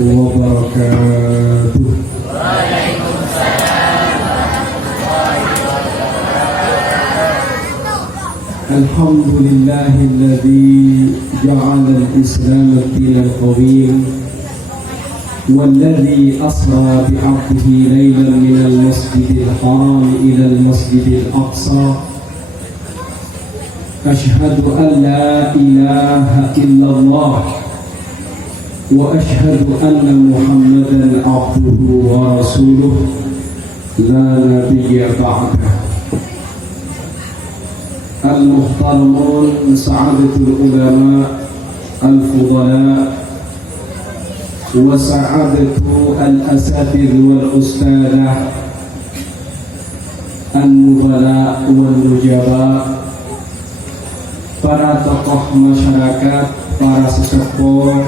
wabarakatuh. Alhamdulillahilladzi ja'ala al-Islam dinan qawim والذي أسرى بعبده ليلا من المسجد الحرام إلى المسجد الأقصى أشهد أن لا إله إلا الله وأشهد أن محمدا عبده ورسوله لا نبي بعده. المحترمون سعادة العلماء الفضلاء وسعادة الأساتذة والأستاذة النبلاء والنجباء, para tokoh masyarakat, para sesepuh,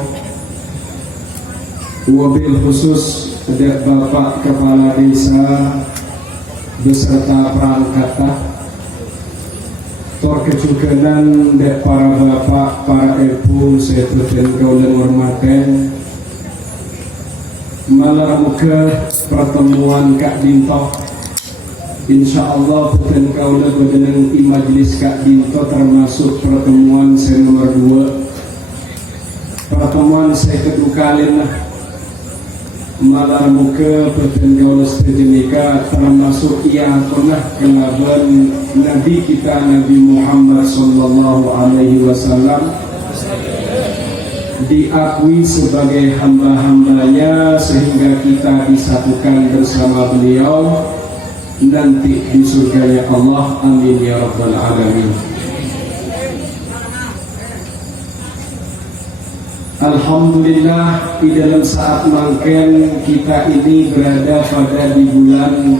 wabil khusus Bapak Kepala Desa beserta perangkat terkecukupan dek para bapak, para ibu, saya berterima kasih hormatkan malam muka pertemuan Kak Dinto. InsyaAllah bukan kaulah dengan majlis Kak Dinto termasuk pertemuan saya nomor 2, pertemuan saya kedua kali lah malam muka bukan kaulah sejenika termasuk ia pernah kelaban Nabi kita Nabi Muhammad sallallahu alaihi wasallam diakui sebagai hamba-hambanya sehingga kita disatukan bersama beliau nanti di surganya Allah. Amin ya rabbal alamin. Alhamdulillah, di dalam saat mangken kita ini berada pada di bulan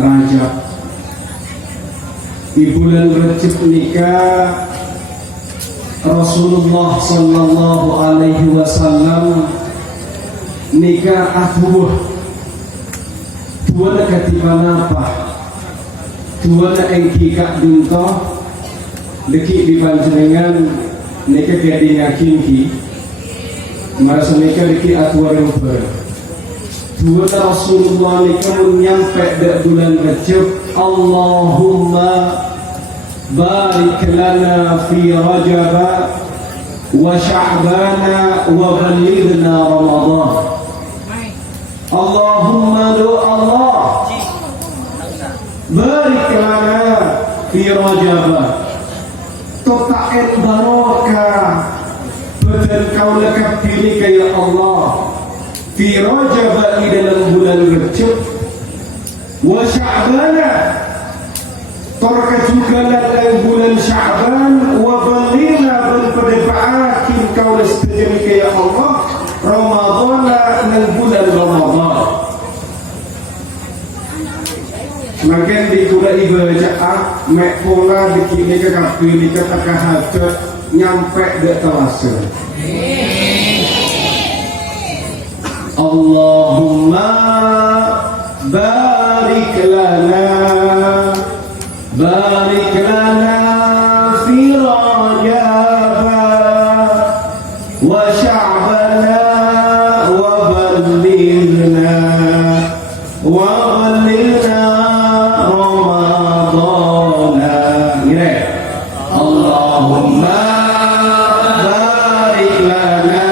Rajab, di bulan Rajab nikah Rasulullah sallallahu alaihi wasallam nikah akhbuh tuana katibana apa tuana engki Kak Dinto deki di panjenengan nikah gading akinki marasa nikah deki atwar rupa tuana Rasulullah nikah menyampai dak bulan Rajab. Allahumma barik lana fi Rajab wa Sya'ban wa balighna Ramadan. Allahumma do Allah barik lana fi Rajab, totaen barokah betul kau lekap pilih ya Allah fi Rajab di dalam bulan Rajab wa Sya'ban torka juga dalam bulan Sya'ban wa balina berpedepaakin kau lestejami ya Allah Ramadan dan bulan Ramadan. Makin ditulai baca mek pola dikini ke kapi ke takah hajat nyampe de tawassul. Allahumma barik lana fi Rajab wa Sya'ban wa balighna Ramadan. Allahumma barik lana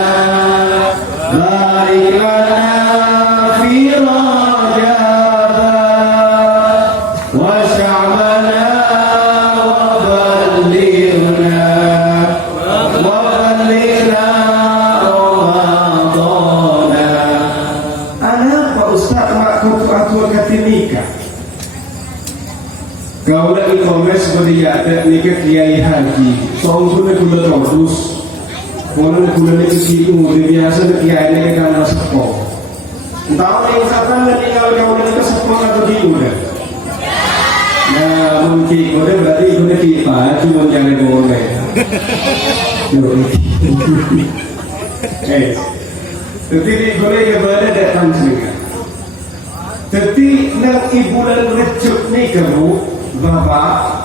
fi Rajab wa Sya'ban kau dah e-commerce seperti ada nikah kiai haji, soal sudah gula terus, orang gula ni kecil tu biasa nak kiai ni kan masa sekolah. Entah yang siapa nak tinggal kau ni ke sekolah atau di mana? Nah mungkin kau dah berarti kau dah kipa, cuma jangan boleh. Tapi ni boleh ke berada datang sini. Tapi nak bulan Rajab ni kamu Bapak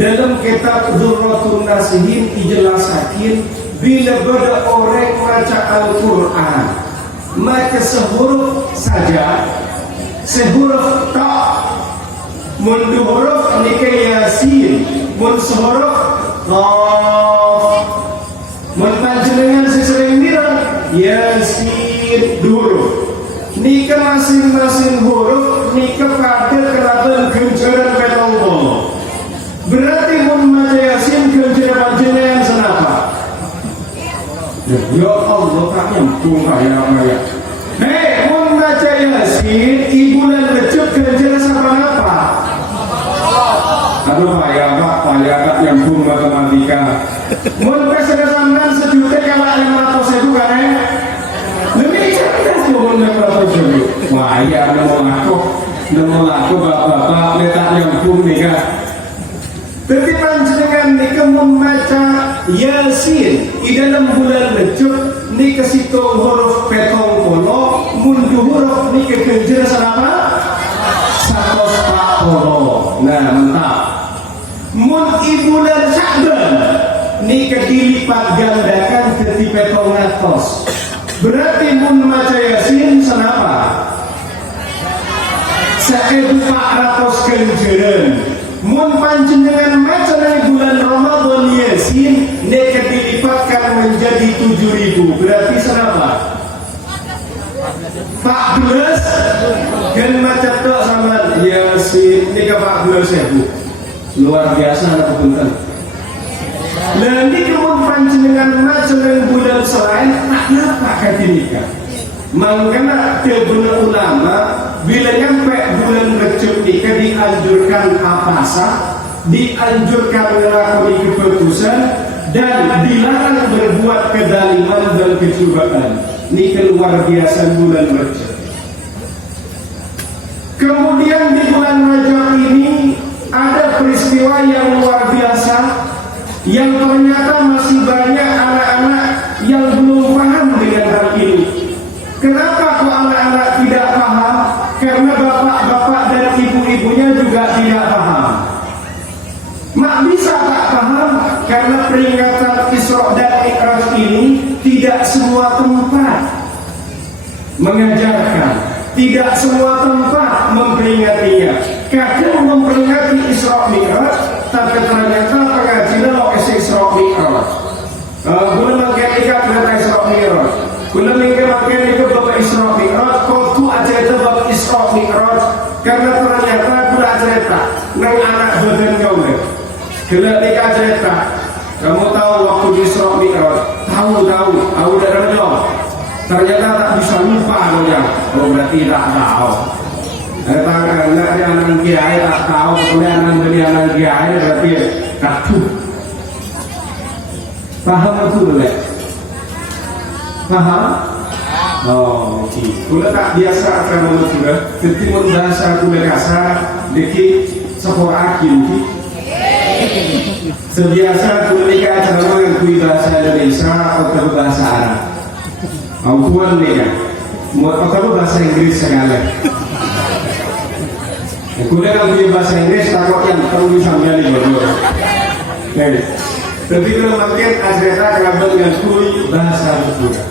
dalam kitab Dzurratun Nasihin dijelasakin bila beda orang baca Al-Quran maka sehuruf saja, sehuruf tak, mun huruf ni ke Yasin, mun sehuruf Qaf, mun panjenengan sesering mira Yasin huruf. Nika masing-masing huruf nika pada kerabat genceran pada Allah. Berarti mun maca Yasin genceran panjenengan senapa? Ya Allah tak nyambung kaya. Hei, mun baca Yasin ibulan Recep genceran siapa apa? Aduh payah nyambung matematika. Mun kesedaran sejuta kalau 500.000 kan lebih cerdas mun 500.000. Wah iya nemu aku bapak-bapak letak nyambung nih kan. Tapi panjenengan nika membaca Yasin di dalam bulan Recep nika situng huruf petong polo, mundu huruf nika kejelas apa? 140. Nah mantap. Mun bulan Sya'ban nika dilipat gandakan jadi petong atos. Berarti mun maca Yasin senapa? 1.400 ganjaran. Mun panjenengan maca bulan Ramadan Yasin nika dilipatkan menjadi 7.000. Berarti senapa? 14 kan maca tok sama Yasin nika 14.000. Luar biasa anak punten. Lah niki mun panjenengan maca bulan selain tak napa kadinika. Mangkana beberapa ulama bila nyampe bulan Recep nika dianjurkan apasa, dianjurkan melakukan keputusan dan dilarang berbuat kedaliman dan kecobaan. Ini luar biasa bulan Recep. Kemudian di bulan Rajab ini ada peristiwa yang luar biasa yang ternyata masih banyak anak-anak yang belum paham dengan hal ini. Kenapa kok anak-anak tidak paham? Karena bapak-bapak dan ibu-ibunya juga tidak paham. Mak bisa tak paham karena peringatan Isra dan Mi'raj ini tidak semua tempat mengajarkan, tidak semua tempat memperingatinya. Kadang memperingati Isra Mi'raj, tapi ternyata pengajian lokasi Isra Mi'raj. Bulan makin ikat dengan Isra Mi'raj. Bulan makin ikat bapak Isra Mi'raj. Kau tu aja itu bapak Isra Mi'raj. Karena ternyata bulan cerita nang anak badan kau ni. Kalau nikah cerita, kamu tahu waktu di Isra Mi'raj? Tahu dari mana? Ternyata tak bisa lupa dia. Oh berarti tak tahu. Anak kiai tak tahu, kemudian anak kiai berarti takut. Paham itu boleh? Paham? Oh, kalau tak biasa akan juga. Ketika bahasa kuliah kasar, dikit sekolah kini. Sebiasa kuliah acara mengakui bahasa Indonesia atau bahasa Arab. Autuan ni kan, atau bahasa Inggris sekali. Kuliah punya bahasa Inggris takut yang perlu disambil di bawah. Tapi kalau makin ajarah kalau mengakui bahasa juga.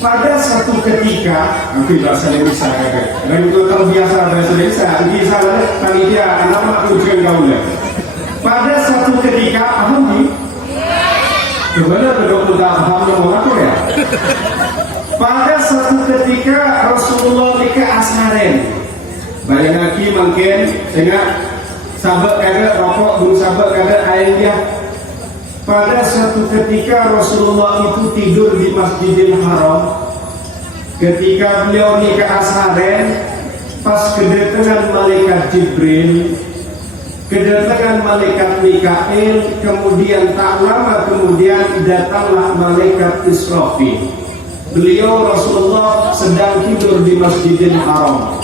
Pada satu ketika, nanti bahasa Indonesia kan, dan itu terbiasa bahasa Indonesia, misalnya panitia nama ujian gaulnya. Pada satu ketika, paham ni? Sebenarnya betul tak paham yang mengatur ya. Pada satu ketika Rasulullah ke Asharen, banyak lagi mungkin sehingga sahabat kagak rokok, belum sahabat kagak air dia. Pada satu ketika Rasulullah itu tidur di Masjidil Haram. Ketika beliau ke Asharen, pas kedatangan malaikat Jibril, kedatangan malaikat Mikail, kemudian tak lama kemudian datanglah malaikat Israfil. Beliau Rasulullah sedang tidur di Masjidil Haram.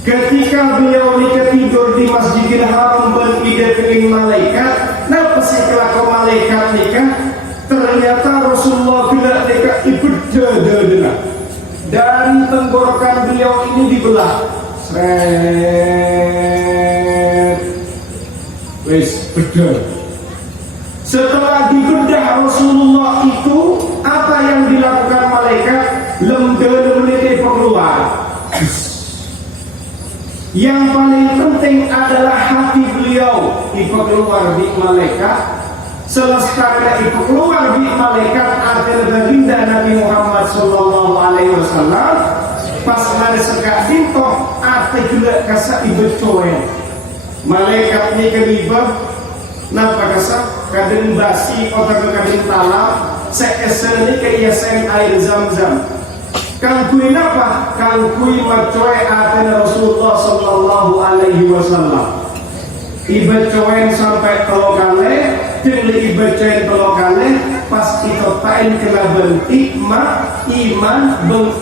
Ketika beliau tidur di Masjidil Haram berdidatengin malaikat, napa sih kelaku malaikat nikah? Ternyata Rasulullah bila nikah ikut dada dan tenggorokan beliau ini dibelah. Seret, wes beda. Rasulullah itu apa yang dilakukan malaikat lemdel meniti keluar. Yang paling penting adalah hati beliau itu keluar di malaikat. Selesai itu keluar di malaikat akhir baginda Nabi Muhammad sallallahu alaihi wasallam pas hari sekak dinto ate gula kasa ibu coen malaikat ni keriba nampak kasa kadang basi atau kadang talap seesen ni keiasan air zam-zam kang kui napa kang kui macoe ate Rasulullah sallallahu alaihi wasallam ibu coen sampai telokale tinggi ibacain telokane pas itu pain kelaban hikmah iman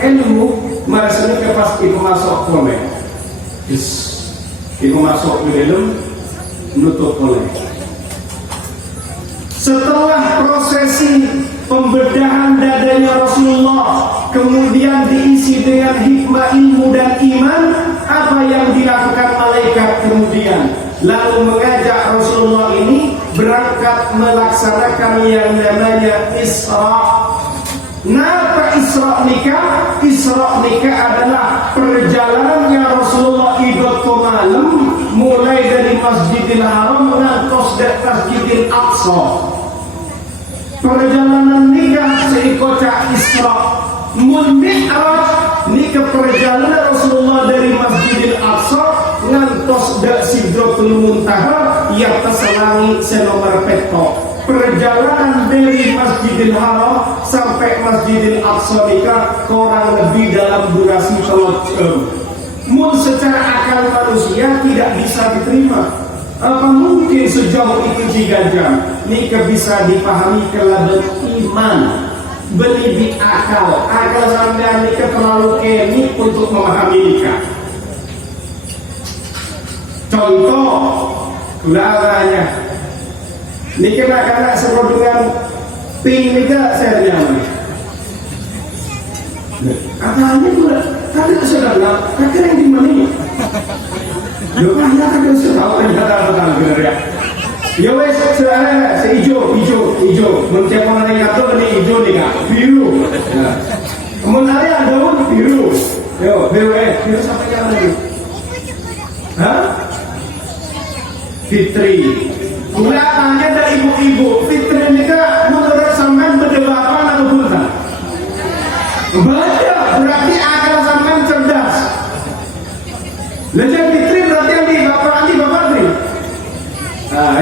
ilmu marasanya ke pas itu masuk kolek itu masuk ke dalam nutup kolek. Setelah prosesi pembedahan dadanya Rasulullah kemudian diisi dengan hikmah ilmu dan iman, apa yang dilakukan malaikat kemudian lalu mengajak Rasulullah ini berangkat melaksanakan yang namanya Isra. Napa Isra nikah? Isra nikah adalah perjalanannya Rasulullah ibadah ke malam mulai dari Masjidil Haram ngantos ke Masjidil Aqsa. Perjalanan nikah seikocak Isra. Mun Mi'raj nikah perjalanan Rasulullah dari Masjidil Aqsa ngantos dak Sidratul Muntaha yang terselangi senomor petok. Perjalanan dari Masjidil Haram sampai Masjidil Aqsa nikah kurang lebih dalam durasi 3 jam. Mun secara akal manusia tidak bisa diterima. Apa mungkin sejauh itu 3 jam? Nikah bisa dipahami kelaban iman. Beli di akal sampai nikah terlalu kemik untuk memahami nikah. Contoh udaranya nikah anak seru dengan ping nikah saya nyaman. Katanya pula tadi sudah bilang kakek yang di mana? Lupa kakek sudah tahu kata benar ya. Ya wes sudah hijau mencet mana yang atau ini hijau nih kak biru. Kemudian ada daun biru. Yo biru sampai yang lagi. Hah? Fitri. Mula tanya dari ibu-ibu, Fitri ini kan menurut sampean berdebat atau bukan? Baca, berarti akal sampean cerdas. Lejan Fitri berarti yang di bapak Tri. Nah,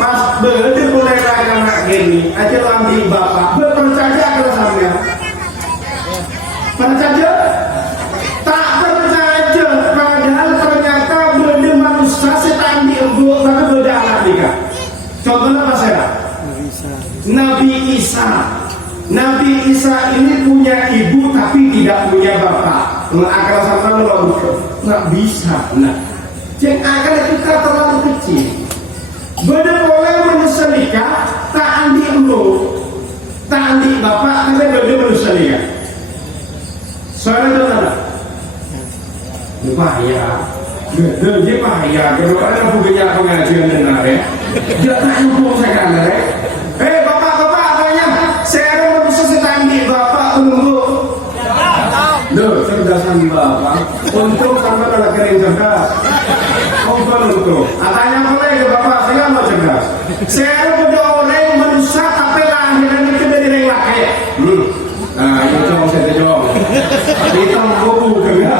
pas berde mulai anak gini, aja nanti bapak berpercaya akal sampean. Percaya? Tak percaya, padahal ternyata berde manusia setan diembu tapi beda anak nikah. Contohnya apa saya? Nabi Isa ini punya ibu tapi tidak punya bapak. Akal sampean nggak bisa. Nah, yang akal itu terlalu kecil. Beda boleh manusia nikah, tak andi embu, tak andi bapak, tapi beda manusia nikah. Soalnya itu apa? Bahaya. Dia bahaya. Kalau ada punya pengajian benar ya, dia tak hukum sekarang ya. Bapak-bapak tanya, saya ada manusia setanggi bapak tunggu. Loh, cerdasan bapak. Untuk sampai ada kering cerdas. Untuk. Tanya boleh ke bapak, saya mau cerdas. Saya ada orang manusia tapi lahiran itu dari laki. Nah, itu coba saya jawab. Kita mau kerja.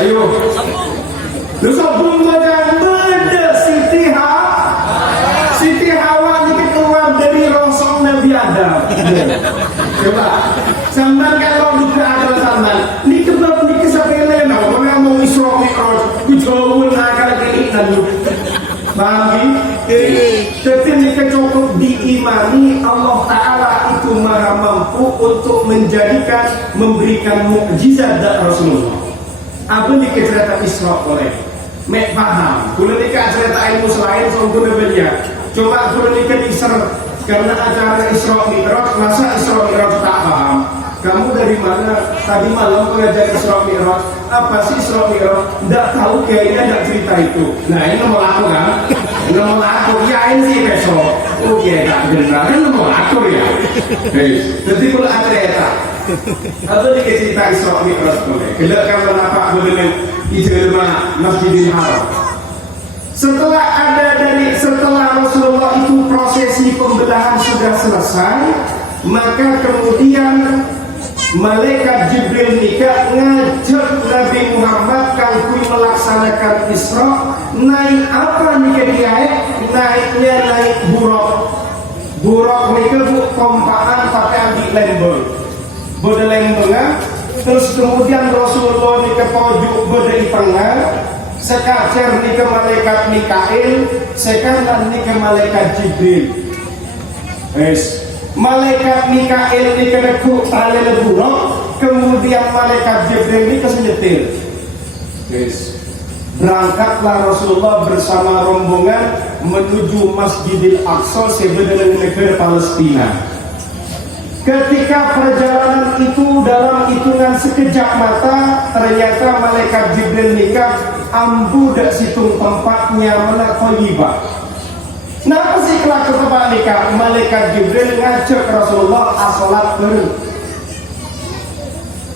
Ayo. Lu sobung macam beda Siti Hawa ini keluar dari rosong Nabi Adam. Coba. Sampai kalau buka akal sampai. Ini kebab ini kesapela yang mau Isra Mi'raj. Kujauhan akal keinginan. Paham? Ketika cukup diimani Allah Ta'ala itu maha mampu untuk memberikan mukjizat dari Rasulullah. Apa ni cerita Isra oleh mek paham. Kalau nikah cerita ilmu selain sungguh banyak. Coba kalau nikah Isra karena acara Isra Mi'raj, masa Isra Mi'raj tak paham. kamu dari mana? Tadi malam pengajian Isra Mi'raj. Apa sih Isra Mi'raj? Nggak tahu, kayaknya nggak cerita itu. Nah ini nomor aku kan? Nomor aku, ya ini sih besok. Oh iya, nggak benar kan nomor aku ya. Jadi kalau ada cerita, atau dikit cerita Isra Mi'raj boleh. Kelak kamu nampak boleh di rumah Masjidil Haram. Setelah Rasulullah itu prosesi pembelahan sudah selesai, maka kemudian malaikat Jibril nikah ngajak Nabi Muhammad kanggo melaksanakan Isra. Naik apa nikah dia? Naiknya naik buruk. Buruk nikah bu kompaan pakai ambil lembong. Bode lembongan. Terus kemudian Rasulullah nikah pojok bode di tengah. Sekacer nikah malaikat Mikail, sekarang nikah malaikat Jibril. Malaikat Mikail nikah nekuk tali leburuk, kemudian malaikat Jibril nikah senyetir. Berangkatlah Rasulullah bersama rombongan menuju Masjidil Aqsa sebenarnya negara Palestina. Ketika perjalanan itu dalam hitungan sekejap mata, ternyata malaikat Jibril nikah ambu dak situng tempatnya mana Thayyibah. Napa sih kelak ke tempat nikah? Malaikat Jibril ngajak Rasulullah asolat baru.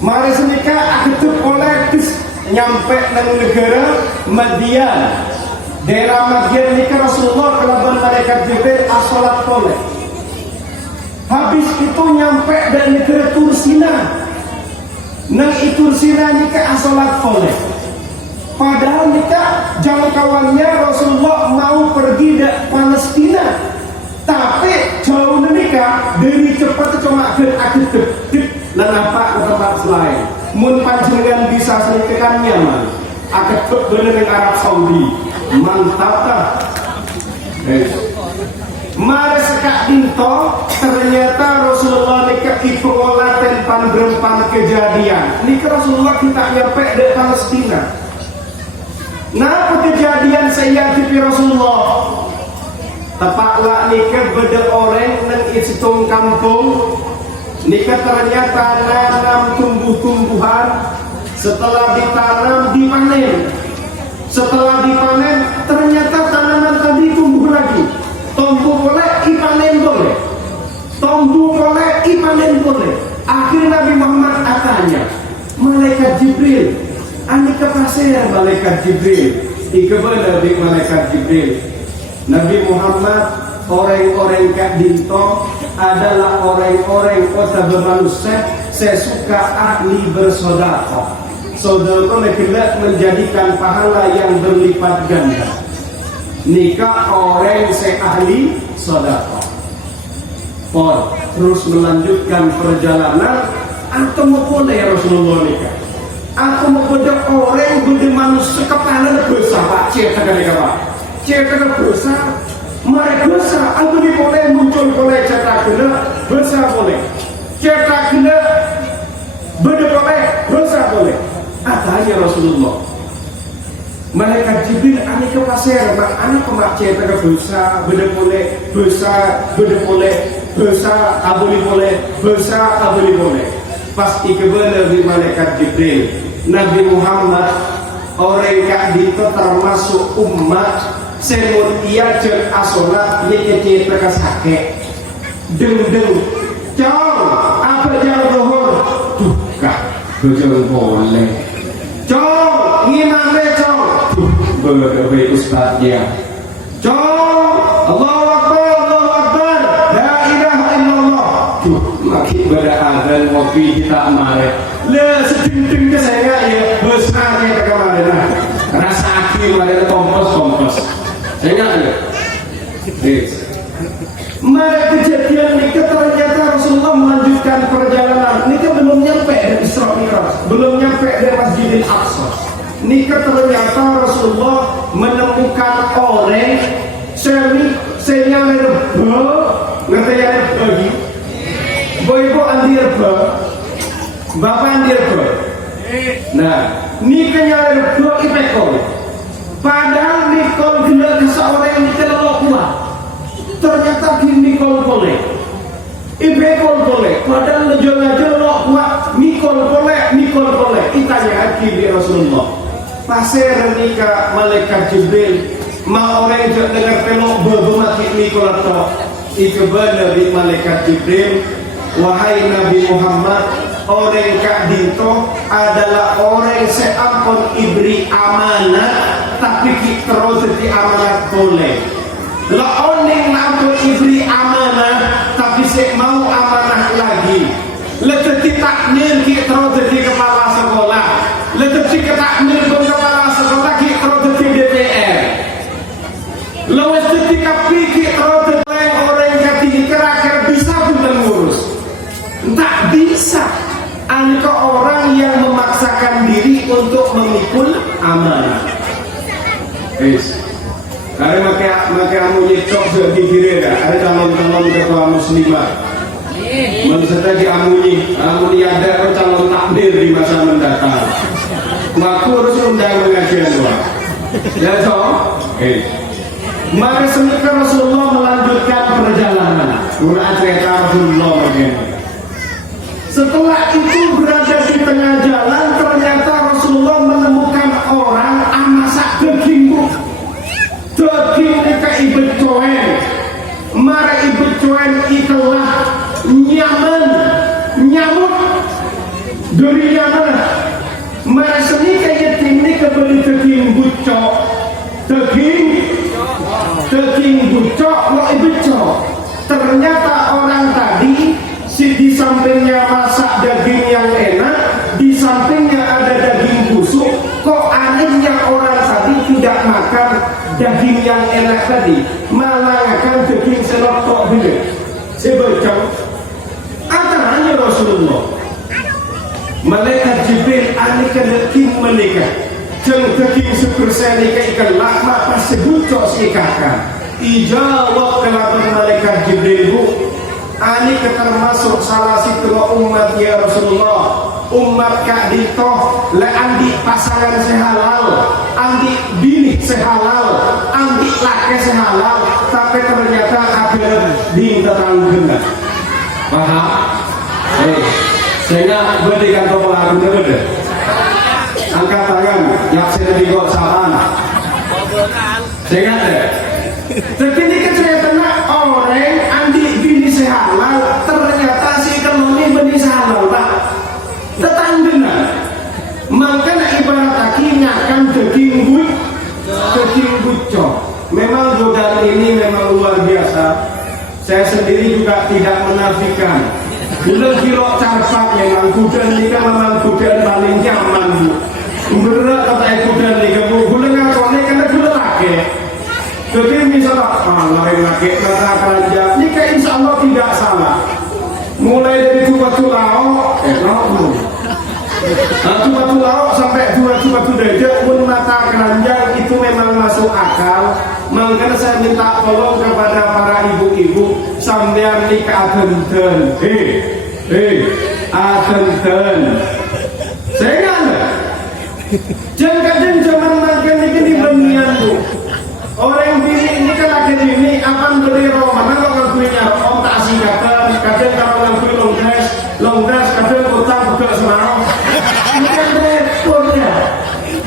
Mari senika aketut oleh nyampe nang negara Madian. Daerah Madian nikah Rasulullah kelaban malaikat Jibril asolat oleh. Habis itu nyampe dari negara Tursina. Nang Tursina nikah asolat oleh. Padahal nikah jangkauannya Rasulullah mau pergi ke Palestina, tapi jauh nikah dari cepat cuma agak dan apa ke tempat selain. Mun panjenengan bisa selikakan Yaman, agak bener dengan Arab Saudi, mantap tak? Mari sekak dinto, ternyata Rasulullah nikah itu ngolaten pan kejadian. Nikah Rasulullah kita nyampe di Palestina. Nah kejadian saya di Rasulullah tepatlah nikah beda orang dan isitung kampung. Nikah ternyata nanam tumbuh-tumbuhan, setelah ditanam dipanen. Setelah dipanen ternyata tanaman tadi tumbuh lagi. Tumbuh boleh, ipanen boleh. Tumbuh boleh, ipanen boleh. Akhirnya Nabi Muhammad katanya, malaikat Jibril, anika pasir malaikat Jibril, ikebal Nabi malaikat Jibril. Nabi Muhammad orang-orang kak dinto adalah orang-orang kota bermanusia. Saya suka ahli bersedekah. Saudara mereka menjadikan pahala yang berlipat ganda. Nikah orang saya ahli sedekah. Terus melanjutkan perjalanan. Atau mau boleh ya Rasulullah nikah? Aku mau beda orang beda manusia kepala besar pak cerita kan pak cerita besar mereka besar aku boleh muncul boleh cetak kena besar boleh cetak kena beda boleh besar boleh katanya Rasulullah malaikat Jibril ani ke pasir mak ani kemak cetak besar beda boleh besar beda boleh besar abuli boleh besar abuli boleh pasti kebenar di malaikat Jibril. Nabi Muhammad orang kak itu termasuk umat semun ia cek asolat nyekece tekas hake deng cong apa jauh rohor tuh kak bejeng boleh cong ngimane cong tuh beberapa ustadznya cong Allahu Akbar la ilaha illallah tuh makin berada ngopi kita amare le seding-ding ke saya ya besarnya ke kemarin rasa akhir ada kompos saya enggak ya mari kejadian nikah ternyata Rasulullah melanjutkan perjalanan nikah belum nyampe dari Isra Mi'raj belum nyampe dari Masjidil Aqsa nikah ternyata Rasulullah menemukan orang saya reba ngerti ya bagi boy andi reba bapak andi reba nah nikahnya reba ipekol padahal nikol gila seorang yang nikah lelok kuat ternyata gini nikol boleh Ibekol boleh, padahal lejo-lejo lo kuat mikol boleh. Itanya hati di Rasulullah. Pasir nikah malaikat Jibril, ma orang yang dengar pelok berbemaki mikol atau ikebal Nabi malaikat Jibril, wahai Nabi Muhammad, orang kak dinto adalah orang seampun ibri amanat, tapi kita jadi amanat boleh. Lah orang ampun ibri amanat, tapi saya mau amanah lagi. Leteti takmir kita jadi kepala sekolah. Leteti takmir kepala sekolah kita jadi DPR. Lawas ketika pikir jadi orang yang kira-kira bisa pun ngurus. Tak bisa. Angka orang yang memaksakan diri untuk memikul amanah. Karena maka kamu nyetok sebegini dah. Ada calon-calon ketua muslimah. Menserta di amuni ada calon takdir di masa mendatang. Aku harus undang pengajian doa. Ya toh. Maka sementara Rasulullah melanjutkan perjalanan. Quran cerita Rasulullah bagaimana. Setelah itu berada di tengah jalan, ternyata Rasulullah menemukan orang masak daging mereka ibu coen, mara ibu coen itulah nyamuk dari nyaman. Mara seni kayak ini kebeli daging bucok, daging bucok lo ibu cok. Ternyata orang tadi di sampingnya masak daging yang enak, di sampingnya ada daging busuk. Kok anehnya orang tadi tidak makan daging yang enak tadi, malah akan daging selotok bila sebecam. Hanya Rasulullah malaikat Jibril anehkan daging menikah jeng daging sepersen nikah ikan lama pas sebucok sikakan ijawab kelaban malaikat Jibril bu. Ani termasuk salah satu umat ya Rasulullah, umat kak ditoh le andi pasangan sehalal, andi bini sehalal, andi laki sehalal, tapi ternyata akhirnya dintetanggeuna. Paham? Sehingga berikan kepala aku deh. Angkat tangan, yang saya digok sapan. Sehingga deh. Terkini keceritakan orang andi bini sehalal, ternyata si keloni bini sehalal tak tetanggenan. Maka ibarat akhirnya kan daging bucok. Memang godaan ini memang luar biasa. Saya sendiri juga tidak menafikan. Bulan kilo carpak memang kuda ini kan memang kuda paling nyaman bu. Berat kata kuda ini bu. Bulan ngakone karena kuda laki. Jadi misalnya, laki kata kerajaan, ini kan insya Allah tidak salah. Mulai dari batu lauk, batu lauk sampai batu dajak pun mata keranjang itu memang masuk akal. Makanya saya minta tolong kepada para ibu-ibu sambil nikah adenten. Adenten. Saya nggak. Jangan zaman makan ini benian bu. Orang bini ini kan lagi bini akan beli roman, kalau belinya om tak singkatan, kadang kalau yang beli long dress, kadang utang buka semarang. Ini kan repot ya.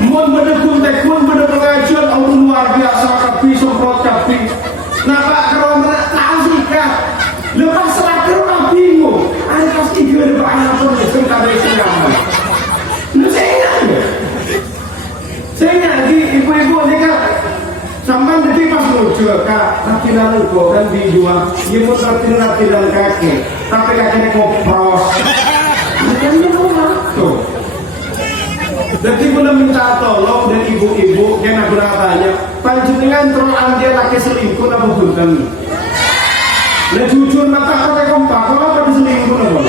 Mun berdekun tekun berdek pengajian, orang luar biasa kapi semprot kapi. Napa roman tak singkat. Lepas selakir orang bingung. Ada pasti juga ada banyak pun yang kada isiaman. Lu saya ingat ibu-ibu ini kan. Sampai jadi pas muncul kak, rakinan lupa kan dijual, dia mau rakinan kaki, tapi kakinya kopros. Makanya tuh. Jadi belum minta tolong dan ibu-ibu yang nak tanya, panjenengan terulang dia laki selingkuh apa bukan? Nah jujur mata kau kompak, kau apa diselingkuh apa?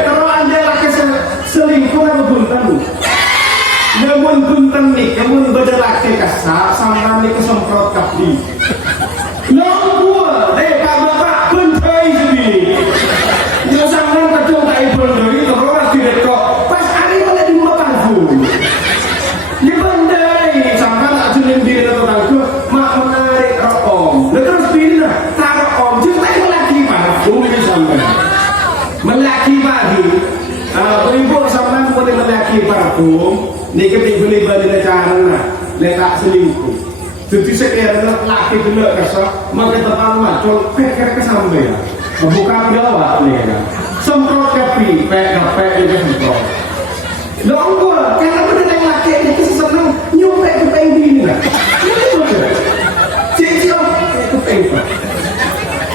Terulang dia laki selingkuh apa bukan? Namun bunten nih, namun berlaki kasar, sampai nih kesemprot kapi. Lombuah, Pak Bapak bentai sendiri. Dia sampai kacau tak bentai, terus tidak kok. Pas hari mana di makan pun. Dia bentai, sampai tak jelim diri atau tangguh, mak menarik rokom. Terus pindah, taruh om, cintai lagi mana? Bumi sama. almarhum ni ketik beli-beli cara letak selingkuh. Jadi sekarang laki dulu kasar maka teman macul pekar kesambil buka jawab ni kan semprot kapi pek itu semprot longgar karena benda yang laki ni kesenang nyumpet ke penggini lah cicil ke penggini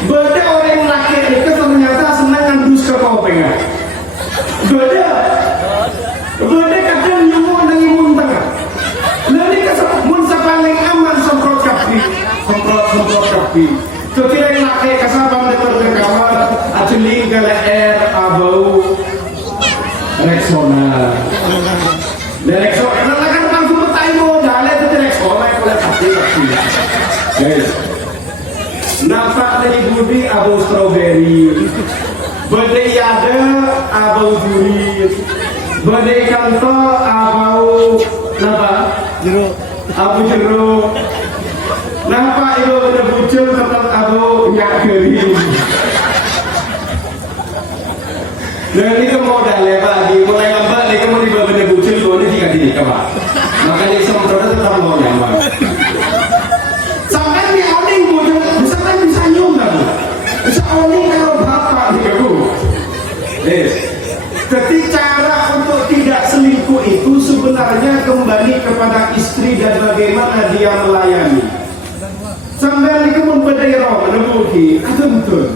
benda orang yang laki ni ternyata senang ngandus ke pengen benda kadang nyumuk dan imun tengah lalu mun paling aman semprot kapi ketika yang laki kasabang dekat ke kamar aceling ke leher bau Rexona karena kan langsung bertai modal itu Rexona yang boleh kapi guys nampak dari budi abu strawberry badai ada abu duri badai kantor abu apa abu jeruk nampak itu ada bucil tetap abu nyak kering dan ini modal lebar di mulai lambat ini mau dibawa benda bucil ini tiga diri kawan makanya semprotnya tetap mau nyaman sampai di oning bucil sampai bisa nyium kan bisa oning kalau bapak bu jadi cara untuk tidak selingkuh itu sebenarnya kembali kepada istri dan bagaimana dia melayani. Sampai ini pun berdero menemuki, itu betul.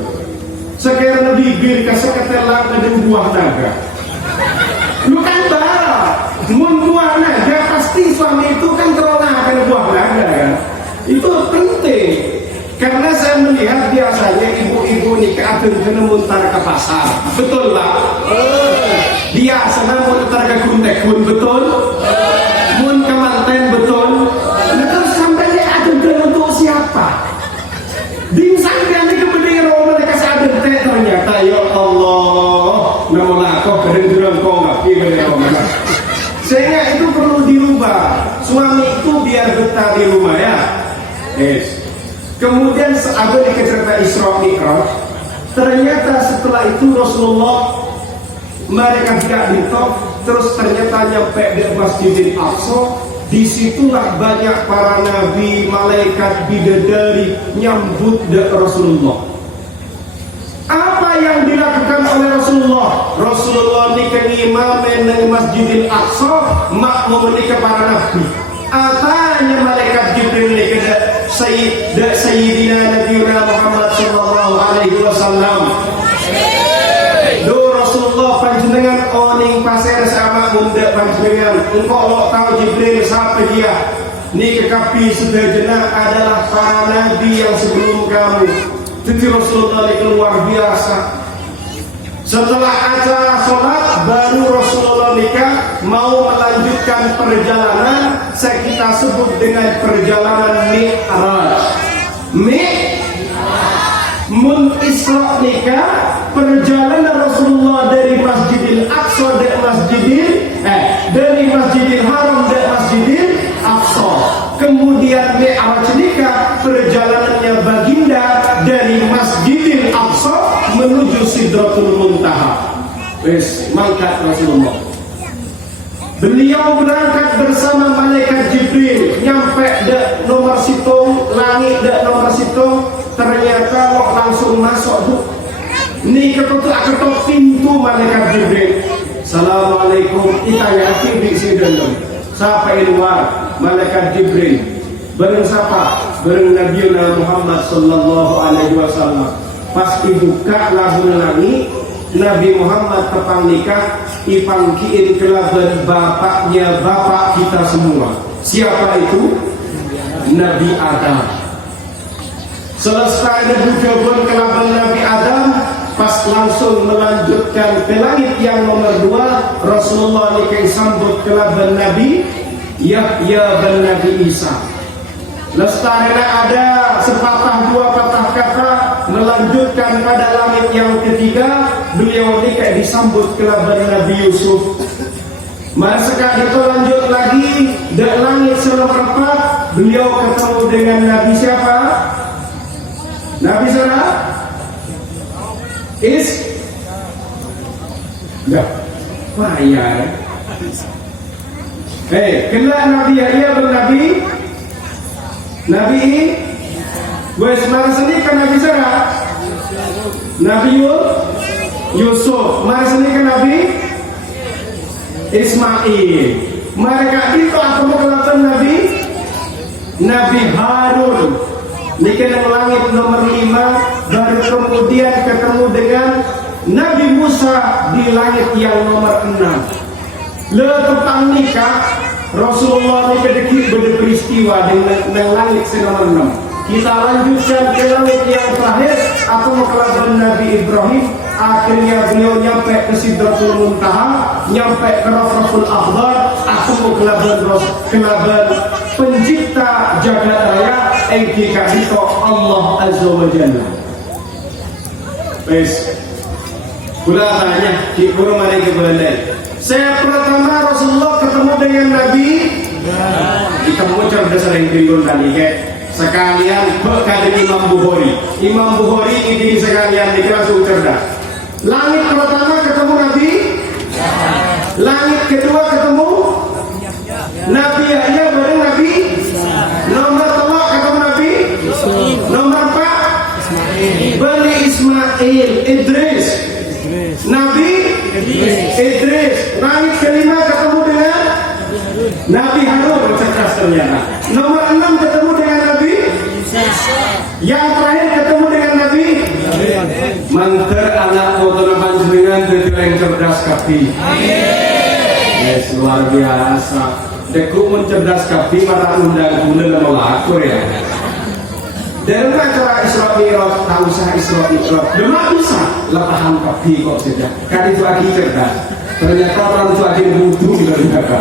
Sekarang bibir kasih ketelang dan buah naga. Lu kan bara, buah naga pasti suami itu kan terona akan buah naga kan. Itu penting. Karena saya melihat biasanya ibu-ibu nikah kena muntar ke pasar, betul lah. Biasanya muntar ke kuntekun, betul. Mun ke manten, betul. Terus sampai dia adegan untuk siapa? Dimsang dia ke bendera mereka sadar ternyata ya Allah, nama aku kerenduran kau nggak bendera mereka. Sehingga itu perlu dirubah. Suami itu biar betah di rumah ya. Kemudian ada di cerita Isra Mi'raj, ternyata setelah itu Rasulullah mereka tidak ditok, terus ternyata nyampe di Masjidil Aqsa. Disitulah banyak para nabi, malaikat, bidadari nyambut Rasulullah. Apa yang dilakukan oleh Rasulullah? Rasulullah nikah imam di Masjidil Aqsa, makmum nikah para nabi. Atanya malaikat Jibril nikah Sayyidina Nabiuna Muhammad sallallahu alaihi wasallam. Do Rasulullah panjenengan oning pasir sama munda panjenengan. Engkau lo tahu Jibril siapa dia? Ni kekapi sedajana adalah para nabi yang sebelum kamu. Jadi Rasulullah ini luar biasa. Setelah acara sholat baru Rasulullah nikah mau melanjutkan perjalanan, kita sebut dengan perjalanan Mi'raj. Mun Isra nikah, perjalanan Rasulullah dari Masjidil Aqsa dari Masjidil Haram ke Masjidil Aqsa. Kemudian Mi'raj nikah, perjalanannya baginda dari Masjidil Aqsa menuju Sidratul Muntaha. Wes mangkat Rasulullah. Beliau berangkat bersama malaikat Jibril, nyampe de nomor situng, langit de nomor situng, ternyata kok langsung masuk bu. Ni ketuk pintu malaikat Jibril. Assalamualaikum, itanya di sini. Siapa luar? Malaikat Jibril. Bareng siapa? Bareng Nabi Muhammad sallallahu alaihi wasallam. Pas dibuka lagu langit, Nabi Muhammad tepang nikah ipangkiin kelaban bapaknya bapak kita semua. Siapa itu? Nabi Adam. Selesai dibukabun kelaban Nabi Adam, pas langsung melanjutkan ke langit yang nomor 2, Rasulullah nikah sambut kelaban Nabi Yahya dan Nabi Isa. Lestarinya ada sepatah dua patah kata melanjutkan pada langit yang ketiga, beliau nikah disambut kelaban Nabi Yusuf. Masa itu lanjut lagi di langit nomor 4, beliau ketemu dengan Nabi siapa? Nabi siapa? Ya, Kena Nabi Yahya bin Nabi wes mari sini kan Nabi Sarah Nabi Yusuf mari sini kan Nabi Ismail mereka itu atau kelatan Nabi Harun nikah yang langit nomor 5 baru kemudian ketemu dengan Nabi Musa di langit yang nomor 6 tentang nikah Rasulullah nikah dikit berperistiwa dengan langit nomor 6 kita lanjutkan ke langit yang terakhir atau mengkelaban Nabi Ibrahim akhirnya beliau nyampe ke Sidratul Muntaha nyampe ke Rafraful Akbar atau mengkelaban pencipta jagat raya engkika itu Allah Azza wa Jalla. Wes pula tanya di kurung mana ke Belanda saya pertama Rasulullah ketemu dengan Nabi kita mau cerdas sering bingung tadi sekalian berkali Imam Bukhari ini sekalian ini langsung cerdas langit pertama ketemu Nabi langit kedua ketemu Nabi Yahya bareng Nabi nomor 3 ketemu Nabi nomor 4 Bani Ismail Idris Nabi Idris langit kelima ketemu dengan Nabi Harun cerdas ternyata nomor 6 ketemu dengan Nabi yang terakhir ketemu dengan Nabi manter anak motor panjenengan dengan cerdas kapi yes luar biasa deku mencerdas kapi marah undang bulan dan melakur ya dalam acara Isra Mi'raj tak usah Isra Mi'raj memang bisa letahan kapi kok saja kan itu lagi cerdas ternyata orang itu lagi butuh di dalam jaga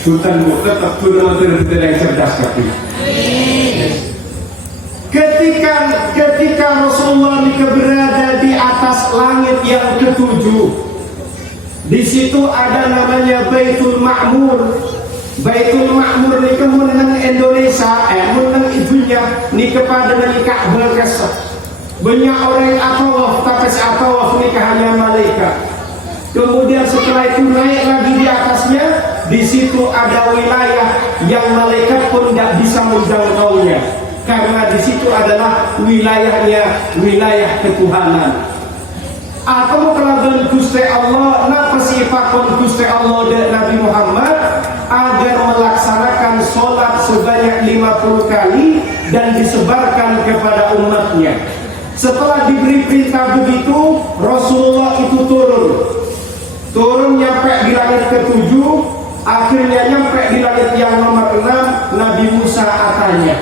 sultan tetap benar-benar yang cerdas kapi ketika Rasulullah berada di atas langit yang ke-7 di situ ada namanya Baitul Ma'mur. Baitul Ma'mur ni kemudian Indonesia, menang ibunya ni kepada ni Ka'bah kesah. Banyak orang yang atawaf, tapi atawaf ni hanya malaikat. Kemudian setelah itu naik lagi di atasnya, di situ ada wilayah yang malaikat pun tidak bisa menjangkaunya, karena di situ adalah wilayah ketuhanan. Atau kelaban Gusti Allah, napa sifatkan Gusti Allah dan Nabi Muhammad agar melaksanakan sholat sebanyak 50 kali dan disebarkan kepada umatnya. Setelah diberi perintah begitu, Rasulullah itu turun nyampe di langit ke-7, akhirnya nyampe di langit yang nomor 6. Nabi Musa tanya,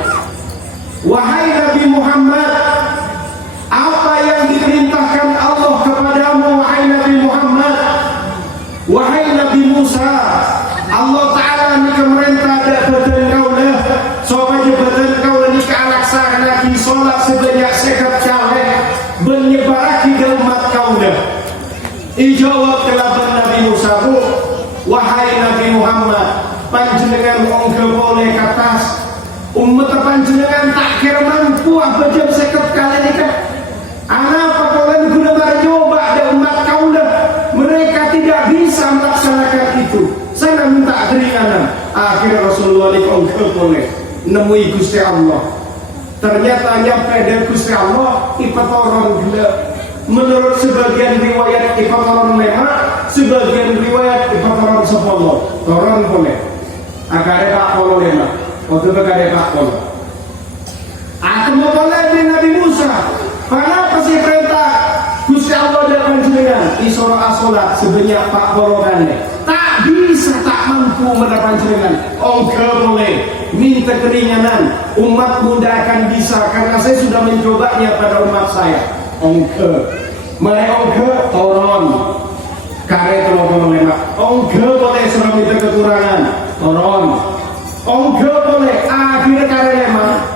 wahai Nabi Muhammad, apa yang diperintahkan Allah kepadamu wahai Nabi Muhammad? Wahai Nabi Musa, Allah Ta'ala ni kemerintah ada badan kau dah, soalnya badan kau ni kealaksana di solat sebanyak sekat kali menyebaraki ke umat kau dah. Ijawab kelaban Nabi Musa, wahai Nabi Muhammad, panjenengan ongke boleh katas umat panjenengan tak kira mampu apa jam sekat kali ni kan. Anak pakolan guna bercoba ada umat kau dah, mereka tidak bisa melaksanakan itu. Saya minta keringanan. Akhirnya Rasulullah boleh nemui Gusti Allah. Ternyata nyampe dari Gusti Allah ipat orang gila. Menurut sebagian riwayat ipat orang lema, sebagian riwayat ipat orang sepuluh. Orang boleh. Agar pak polo lema. Waktu agar pak polo. Aku mau boleh di Nabi Musa. Kenapa sih perintah Gusti Allah dan panjenengan isora asolat sebanyak 40 kali? Tak bisa, tak mampu mendapat panjenengan. Ongke boleh minta keringanan, umat muda akan bisa, karena saya sudah mencobanya pada umat saya. Ongke, mulai ongke turun, kare tolong lemak. Ongke boleh serang minta kekurangan, turun. Ongke boleh akhirnya kare lemak.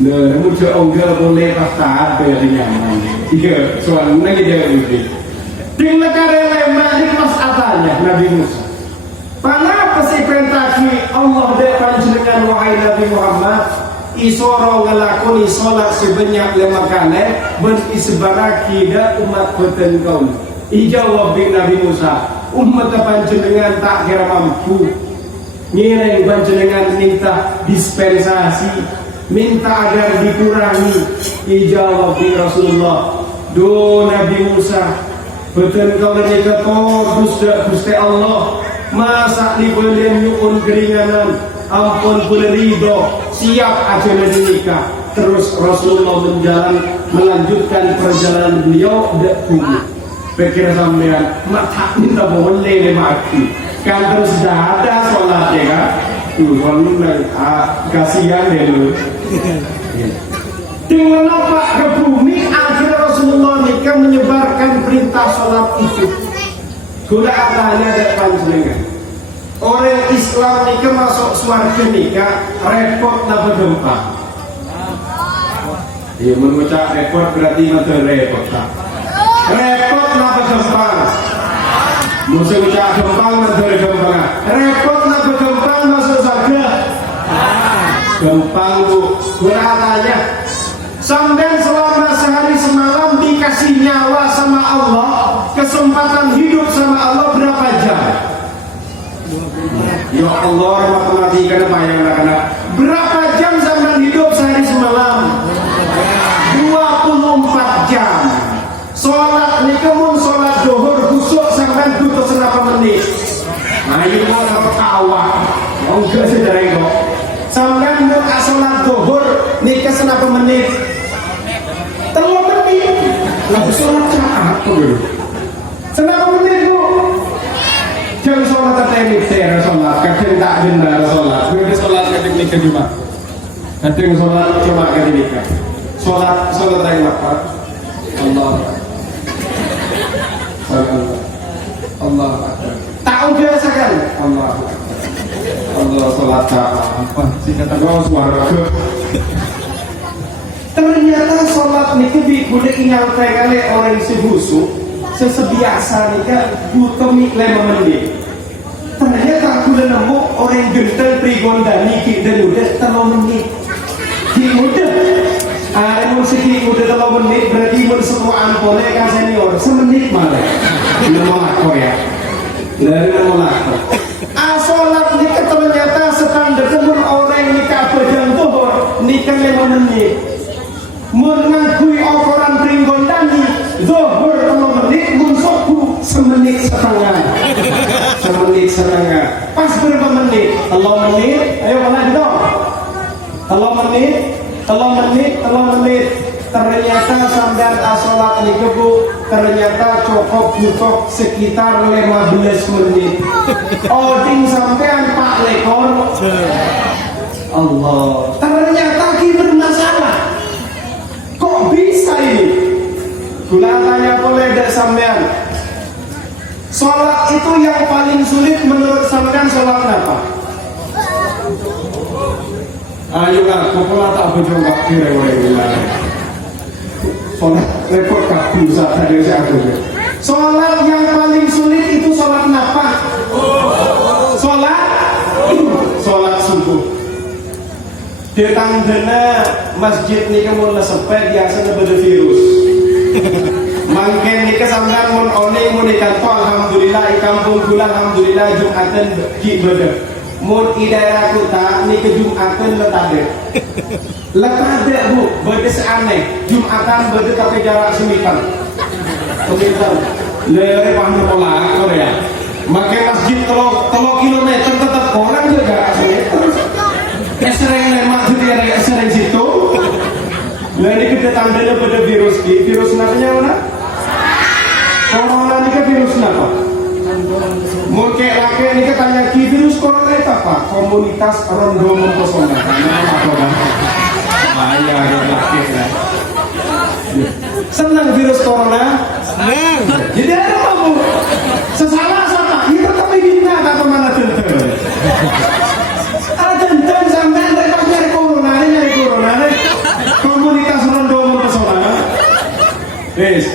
Nah, muncul ongga boleh pasar dari nyaman. Iya, soalnya dia ini. Tinggal kare lemak di kelas atasnya Nabi Musa. Kenapa sih perintah Allah dan panjenengan wahai Nabi Muhammad isoro ngelakoni solat sebanyak 5 kali ben isbaraki da umat boten kaum. Ijawab Nabi Musa, umat panjenengan tak kira mampu Ngiring panjenengan minta dispensasi, minta agar dikurangi. Dijawab di Rasulullah, do Nabi Musa, betul kau nikah Gusti Allah, masa dibelian nyukun keringanan, ampun boleh ridho, siap aja nikah. Terus Rasulullah melanjutkan perjalanan beliau dak tunggu. Pikir sampean mak minta boleh le mati. Kan terus dah ada sholat ya kan? Tuh kasihan deh lu. Dengan apa ke bumi akhir Rasulullah nikah menyebarkan perintah sholat itu. Gula katanya ada panjenengan. Orang Islam nikah masuk surga nikah repot napa gempa. Iya mengucap repot berarti betul repot tak? Repot napa gempa? Musuh ucap gempa betul gempa. Repot napa gempa masuk surga? Gempa bu. Gula katanya. Sampai selama sehari semalam dikasih nyawa sama Allah, kesempatan hidup sama Allah berapa jam? Ya Allah, matematika apa yang anak-anak? Berapa jam sampai hidup sehari semalam? 24 jam. Sholat ini kemun sholat zuhur khusuk sampai butuh berapa menit? Nah ini mau apa kawah? Mau enggak sejarah itu? Sampai mau sholat zuhur nikah berapa menit? 3 menit. Lalu sholat apa dulu? Berapa menit bu? Jangan sholat tertentu, sholat kadang tak benar sholat. Kita sholat kadang nikah cuma. Kadang sholat cuma kadang nikah. Sholat yang apa? Allah. Allah. Tak biasa kan? Allah. Allah sholat apa? Si kata kau suara ke? Ternyata sholat nikah boleh ingatkan oleh orang sehusu. Sesebiasa nikah butuh 5 menit. Ternyata aku udah nemu orang gentel prigondani dan udah 3 menit. Di mudah. Ada segi udah 3 menit berarti semua ampone kan senior semenit malah. Nemu lakor ya. Dari nemu lakor. Sholat nikah ternyata standar temen orang nikah bajang tuhur nikah 5 menit. Mengakui ukuran pringgondani zuhur 3 menit musuhku 1,5 menit. 1,5 menit. Pas berapa menit? 3 menit. Ayo mana dong? 3 menit. Ternyata sampai sholat nikah bu, ternyata cukup butuh sekitar 15 menit. Oding sampean Pak Lekor. Allah. Ternyata kita bermasalah. Kok bisa ini? Gula tanya boleh tidak sampean? Sholat itu yang paling sulit menurut sampean sholat apa? Ayo lah, pola tak bujung gak kira-kira. Sholat repot gak bisa tadi saya aku. Sholat yang paling sulit itu sholat apa? Sholat subuh. Di tanggana masjid ni kamu sepet biasa ada virus. Mungkin ni kesampean mun oni mun kantor alhamdulillah kampung kula alhamdulillah Jumatan ki beda. Mun di daerah kota ni ke Jumatan letade. Letade bu, beda seaneh. Jumatan beda tapi jarak semitan. Semitan. Lere paham pola Korea. Makai masjid 3 kilometer tetap orang juga jarak semitan. Sering lemak juga sering situ. Lalu kita tandanya pada virus namanya mana? Corona ini kan virus apa? Mungkin laki ini katanya virus corona itu apa? Komunitas rondo mempesona. Nama apa kan? Ayah laki lah. Senang virus corona? Senang. Jadi apa bu? Sesalah sama. Ini tetap bintang atau mana tentu? Tentu sampai mereka nyari corona komunitas rondo mempesona. Yes.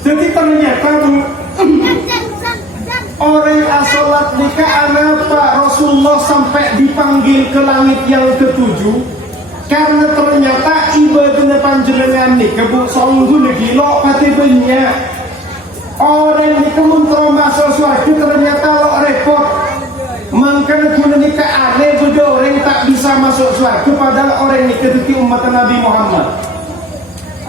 Jadi ternyata orang asolat nikah apa Rasulullah sampai dipanggil ke langit yang ke-7 karena ternyata ibadah panjenengan nikah bu sungguh gila pati banyak orang nikah muntah masuk surga ternyata lo repot Mangkana kuna nikah aneh bodoh orang tak bisa masuk surga padahal orang nikah itu umat Nabi Muhammad.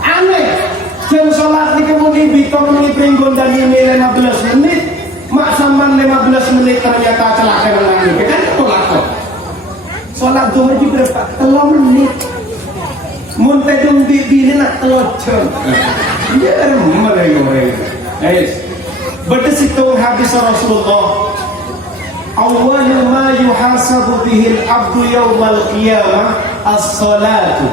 Aneh. Jam sholat nikah muni bitong ni pringgon dan ini 15 menit. Mak samban 15 menit ternyata celaka lagi. Kan itu lakon. Sholat zuhur juga berapa? 3 menit. Mun tedung di nak telocon. Dia mereka. Berdesitung hadis Rasulullah. Awal ma yuhasabu bihi al-abdu yawmal qiyamah as-salatu.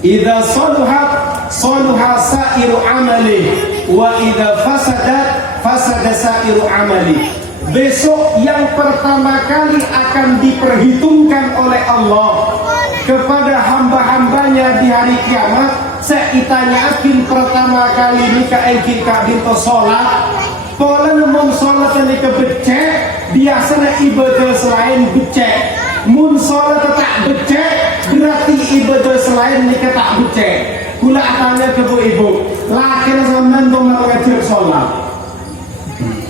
Idza saluhat saluha sa'iru amali wa idza fasadat fasada sa'iru amali. Besok yang pertama kali akan diperhitungkan oleh Allah kepada hamba-hambanya di hari kiamat. Seitanya akin pertama kali ni ka engki ka binto salat. Pola namun salat ni ke becek, biasanya ibadah selain becek. Mun salat tak becek, berarti ibadah selain ni ke tak becek. Kula tanya ke bu ibu, lakin zaman tu mengajar salat.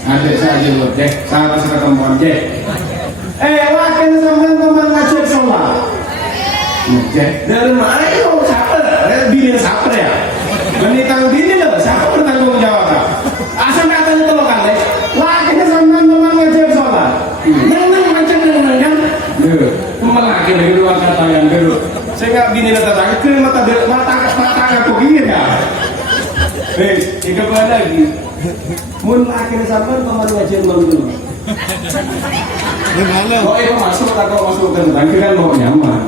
Ada saja loh, sama seketemuan Lakin zaman tu mengajar salat. Dari mana itu siapa? Bini siapa ya? Menitang bini loh, siapa bertanggung jawab? Asal katanya tolong kali, lakinya sama teman ngajar sholat. Nang macam nang kan? Melaki dari luar kata yang baru. Saya nggak bini datang, ke mata aku gini ya. Tiga bulan lagi. Mun lakinya sama teman ngajar dulu. Oh itu masuk atau masuk ke tangki kan mau nyaman.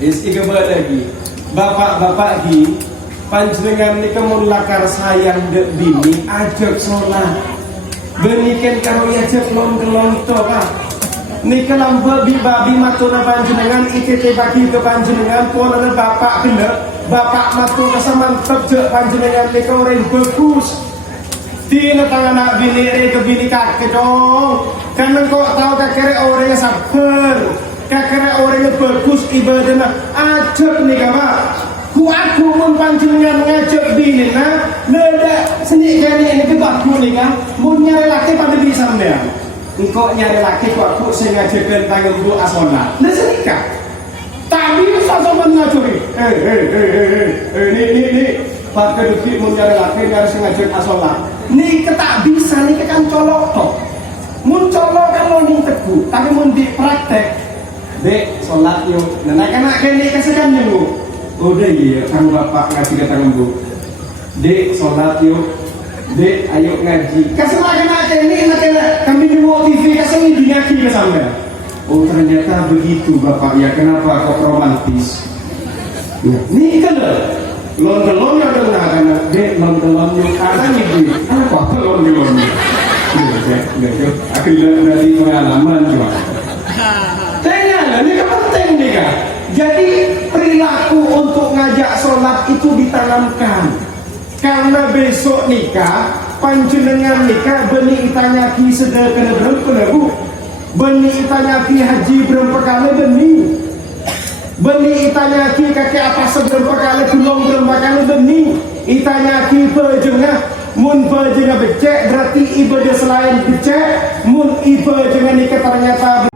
Tiga bulan lagi. Bapak-bapak di panjenengan nika mun lakar sayang dek bini ajak sholat. Benikan karo ajak lon to Pak. Nika lamba babi matuna panjenengan ikete bagi ke panjenengan pona bapak kena bapak matu kesamantep je panjenengan nika orang bagus. Tina tangan nak bini ke bini kakek dong. Karena kok tahu kakek orangnya sabar. Kakek orangnya bagus ibadahnya ajak nih Pak. Aku mun panjenengan ngajak bini nah leda seni kene ini bagus nih kan. Mun nyari laki pada bisa sampean. Engkau nyari laki kok aku sing ngajakan tangan bu asona. Nah senika. Tapi sama ngajuri. Ini pakai duit mun nyari laki harus ngajak asona. Nih ketak bisa nih kan colok toh. Mun colok kan lo ning teguh, tapi mun di praktek dek sholat yuk. Nah anak kene kesekan yuk. Udah iya, kang bapak ngaji kata bu. Dek sholat yuk. Dek ayo ngaji. Keselakan aja ini nakena kami di TV kasih ini ngaji ke sampai. Oh ternyata begitu bapak ya, kenapa kok romantis? Nih kan lon-lon yang ada karena dek lon-lon yang ada nih bu. Apa lon-lon? Aku dari pengalaman juga. Ini penting nih kan. Jadi perilaku untuk ngajak sholat itu ditanamkan. Karena besok nikah, panjenengan nikah beni itanya ki sedekah berapa bu? Beni itanya ki haji berapa kali beni? Beni itanya ki kakek apa seberapa kali kulong berapa kali beni? Itanya ki bejengah. Mun bejengah becek berarti ibadah selain becek. Mun ibadah nikah ternyata